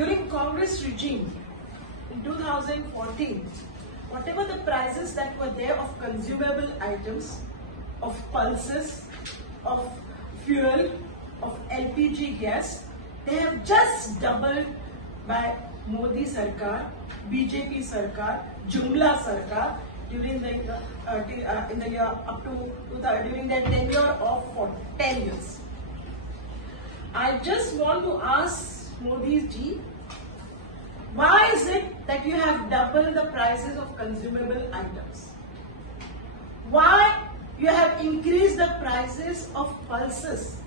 during Congress regime in 2014, whatever the prices that were there of consumable items, of pulses, of fuel, of LPG gas, they have just doubled by Modi Sarkar, BJP Sarkar, Jumla Sarkar during the in the year up to during their tenure of for 10 years. I just want to ask Modi ji, why is it that you have doubled the prices of consumable items? Why you have increased the prices of pulses,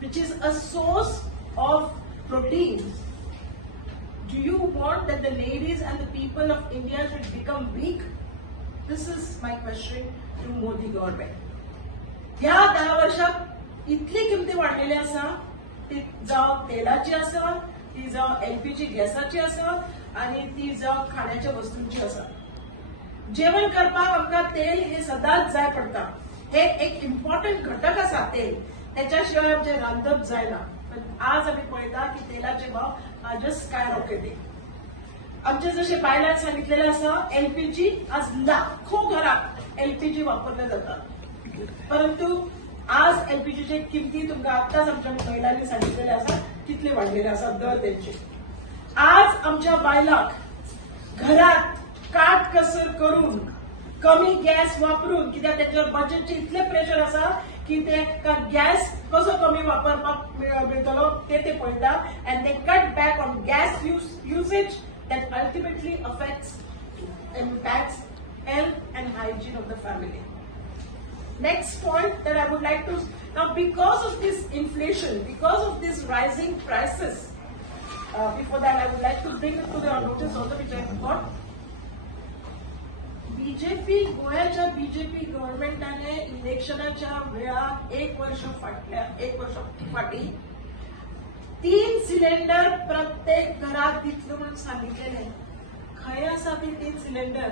which is a source of protein? Do you want that the ladies and the people of India should become weak? This is my question to Modi government. या 10 वर्षात इतली किमती वाढलेली आसा, ती जावं तेलाची आसा, ती जावं एलपीजी गॅसाची आसा आणि ती जावं खाण्याच्या वस्तूंची आसा. जेवण करपाक आमकां तेल हे सदांच जाय पडटा. हे एक इम्पॉर्टंट घटक आसा तेल. त्याच्याशिवाय आमचे रांदप जायना. पण आज आम्ही पळयता की तेलाचे भाव आजच स्कायरॉकेटिंग. आमचे जसे बायलांनी सांगितलेले आसा, एलपीजी आज लाखो घरात एलपीजी वापरले जातात. परंतु आज एलपीजीचे किमती तुमकां आताच आमच्या महिलांनी सांगितलेले आसा कितले वाढलेले आसा दर त्यांचे. आज आमच्या बायलांक घरात काटकसर करून कमी गॅस वापरून, कित्याक त्याच्यावर बजेटचे इतले प्रेशर आसा की ते गॅस कसो कमी वापरपाक मेळटलो ते पळयता, and they cut back on gas usage that ultimately impacts health and hygiene of the family. Next point that I would like to, now because of this inflation, because of these rising prices, before that I would like to bring it to the notice also which I forgot. गोव्याच्या BJP गव्हर्नमेंटाने इलेक्शनाच्या वेळार एक वर्ष फाटी 3 cylinder प्रत्येक घरात दितलो म्हणून सांगितलेले. खंय आसा ती 3 सिलेंडर?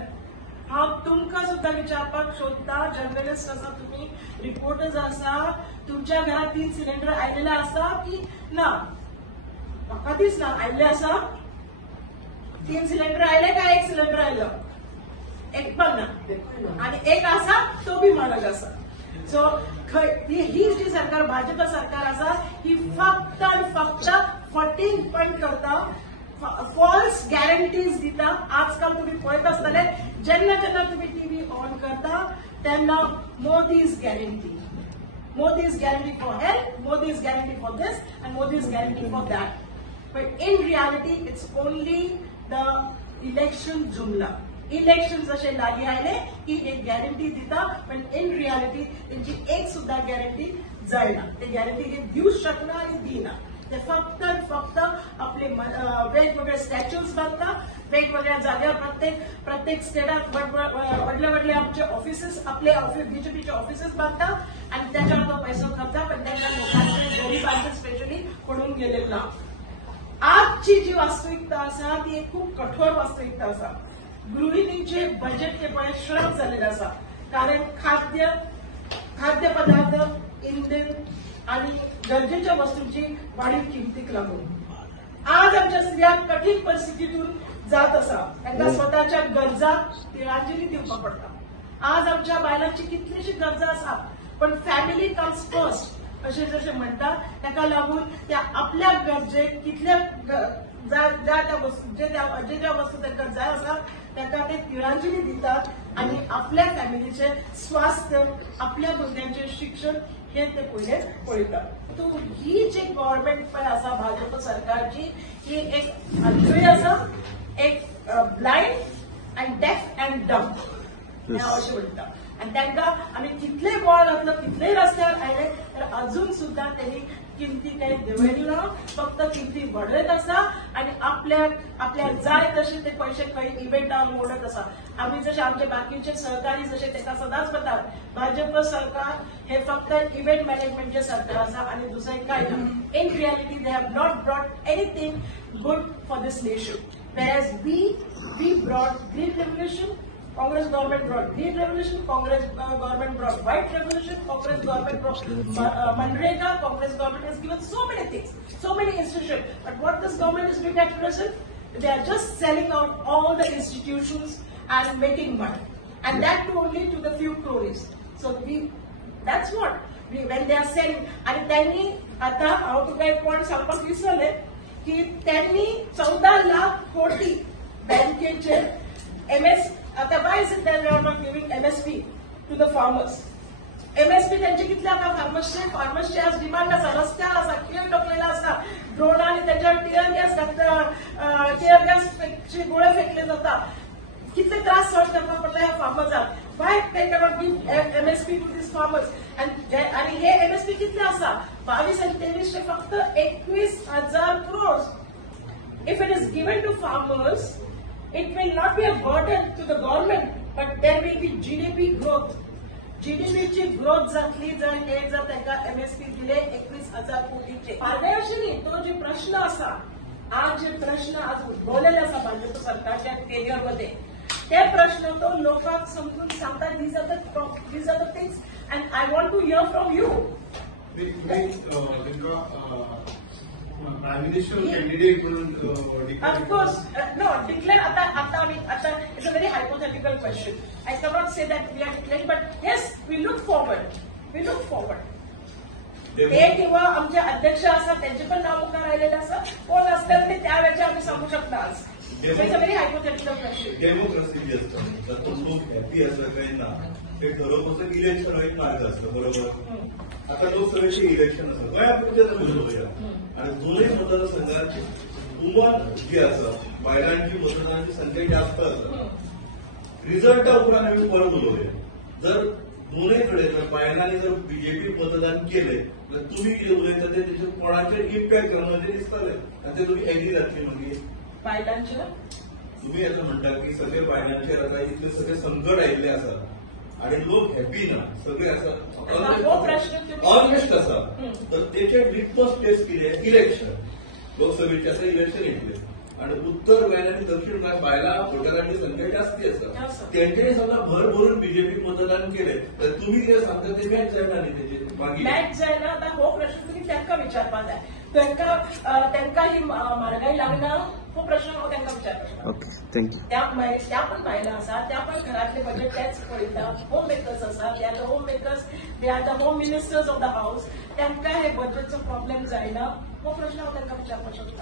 हांव तुमकां सुद्दां विचारपाक सोदता, जर्नलिस्ट आसा तुमी, रिपोर्टर्स आसा, तुमच्या घरात 3 सिलेंडर आयलेले आसा की ना? म्हाका दिसना आयले आसा. 3 सिलेंडर आयले काय 1 सिलेंडर आयलो? एक पण ना, आणि एक आसा तो बी महाग आसा. सो ही जी सरकार, भाजप सरकार आसा, ही फक्त आणि फक्त फटींग पण करता, फॉल्स गॅरंटीज दिता. आजकाल तुम्ही पळयत आसतले, जेन्ना जेन्ना तुम्ही टीव्ही ऑन करता तेन्ना Modi's guarantee, Modi's guarantee for health, Modi's guarantee for this and Modi's guarantee for that. But in reality it's only the election जुमला. इलेक्शन जसे लागीं आयले की एक गॅरंटी दिता, पण इन रियालिटी त्यांची एक सुद्धा गॅरंटी जायना. ते गॅरंटी दिवूच शकना आणि दिना. ते फक्त आपले वेगवेगळे स्टॅच्यूज बांधता, वेगवेगळ्या जाग्यार प्रत्येक स्टेटात व्हडले आमचे ऑफिसेस, आपले बीजेपीचे ऑफिसेस बांधता आणि त्याच्यावर तो पैसो करता, पण त्यांच्या लोकांचे गरिबांचे स्पेशली पडून गेलेले ना. आजची जी वास्तविकता आसा ती एक खूप कठोर वास्तविकता आसा. गृहिणींचे बजेट हे पळय श्रम झालेले आसा, कारण खाद्य पदार्थ, इंधन आणि गरजेच्या वस्तूंची वाढीव किमतीक लागून आज आमच्या स्त्रिया कठीण परिस्थितीतून जात आसा. त्यांना स्वतःच्या गरजा तिळांजली दिवपाक पडटा. आज आमच्या बायलांची कितलीशी गरजा आसा, पण फॅमिली कम्स फर्स्ट असे जसे म्हणतात, ताका लागून त्या आपल्या गरजेक कितल्या ज्या वस्तू त्यांना जाय आसा त्यांना ते तिळांजली दितात आणि आपल्या फॅमिलीचे स्वास्थ्य, आपल्या भुरग्यांचे शिक्षण हे ते पहिले पळयतात. तो ही जी गव्हर्नमेंट पण आसा भाजप सरकारची, ही एक अंधळी आसा, एक ब्लाइंड अँड डेफ अँड डम अशें म्हणटा. आणि त्यांना आम्ही कितले बॉल घातलो, कितलेय रस्त्यावर आयले, तर अजून सुद्धा त्यांनी किमती काही देवयली ना, फक्त किमती वाडयत आसा आणि आपल्या जाय तसे ते पैसे काही इव्हेंटावर मोडत आसा. आम्ही जसे आमचे बाकीचे सहकारी जसे त्यांना सदांच म्हणतात, भाजप सरकार हे फक्त इव्हेंट मॅनेजमेंटचे सरकार आसा आणि दुसरे काय ना. In reality they have not brought anything good for this nation. Whereas we brought green revolution, Congress government brought green revolution, Congress government brought white revolution, Congress government brought Manrega, Congress government has given so many things, so many institutions. But what this government is is doing at present? They are just selling out all the institutions and making money. And that too only to the few crores. So that's what. When they are selling. आणि त्यांनी आता हांव तुका एक point सांगपाक विसरले की त्यांनी 14 लाख कोटी बँकेचे आता why is it that they are not giving MSP to the farmers? MSP त्यांचे कितले आता फार्मर्सचे आज डिमांड आसा, रस्त्यार आसा, खेळ टोकलेला आसा, ड्रोनांनी त्याच्यावर टियर गॅसचे गोळे फेकले जाता. कितले त्रास सहन करपाक पडटा ह्या फार्मर्सांक. Why they cannot give MSP to these farmers? आणि हे MSP कितले आसा? 22 आणि 23 फक्त 21,000 crores. If it is given to farmers, it will not be a burden to the government, but there will be GDP growth. GDP ची growth जातली जर त्यांना MSP दिले 21,000 कोटीचे. फायदे अशें न्ही. तो जे प्रश्न आसा, आज जे प्रश्न आज उद्भवलेले आसा भाजप सरकारच्या टेन्युअरमध्ये, ते प्रश्न तो लोकांक समजून सांगता. these are the things and I want to hear from you. Prime Minister candidate म्हणून Of course, no, declare आता it's a very hypothetical question. I cannot say that we are declaring, but yes, we look forward. ते किंवा आमचे अध्यक्ष असतात त्यांचे पण नाव मुखार राहिलेले असतात. कोण असतात ते त्यावेळेचे आम्ही सांगू शकता आज. It's a very hypothetical question. Democracy जी असतं तर तो खूप हॅपी असं काही ना ते ठरवतं इलेक्शन एक मार्ग असतं बरोबर. आता लोकसभेचे इलेक्शन असतं वयापूर्वी आणि दोन्ही मतदारसंघात वुमन जे असतात महिलांची मतदानाची संख्या जास्त असतात. रिझल्टा उपरांत आम्ही परत उलवले जर दोन्हीकडे जर बायलांनी जर बीजेपी मतदान केले तर तुम्ही जे उलयता ते त्याचे कोणाचे इम्पॅक्ट म्हणजे दिसताले आणि ते तुम्ही एग्री जातली म्हणजे बायलांचे तुम्ही असं म्हणता की सगळे बायलांचेर आता इतले सगळे संकट आयिल्ले आसा आणि लोक हॅपी ना सगळे आसा ऑनेस्ट आसा तर तेचे लिटमस टेस्ट कितें इलेक्शन लोकसभेचे आसा इलेक्शन येतले आणि उत्तर गोंय आणि दक्षिण गोंय बायलां वोटरांची संख्या जास्ती आसा तेंच्यांनी समजा भर भरून बीजेपी मतदान केले तर तुम्ही कितें सांगता ते मॅच जायना न्ही तेचे मागीर मॅच जायना. आता हो प्रश्न तुम्ही त्यांना विचारपाक जाय. त्यांना ही म्हारगाई लागना हो प्रश्न हांव त्यांना विचारपाक. Okay, thank you. त्या पण बायलां आसा, त्या पण घरातले बजेट टॅक्स पळयता. होम मेकर्स आसा, they are the home makers, they are the home ministers of the house. त्यांना हे बजेटचो प्रॉब्लेम जायना हो प्रश्न हांव त्यांना विचारपाक शकता.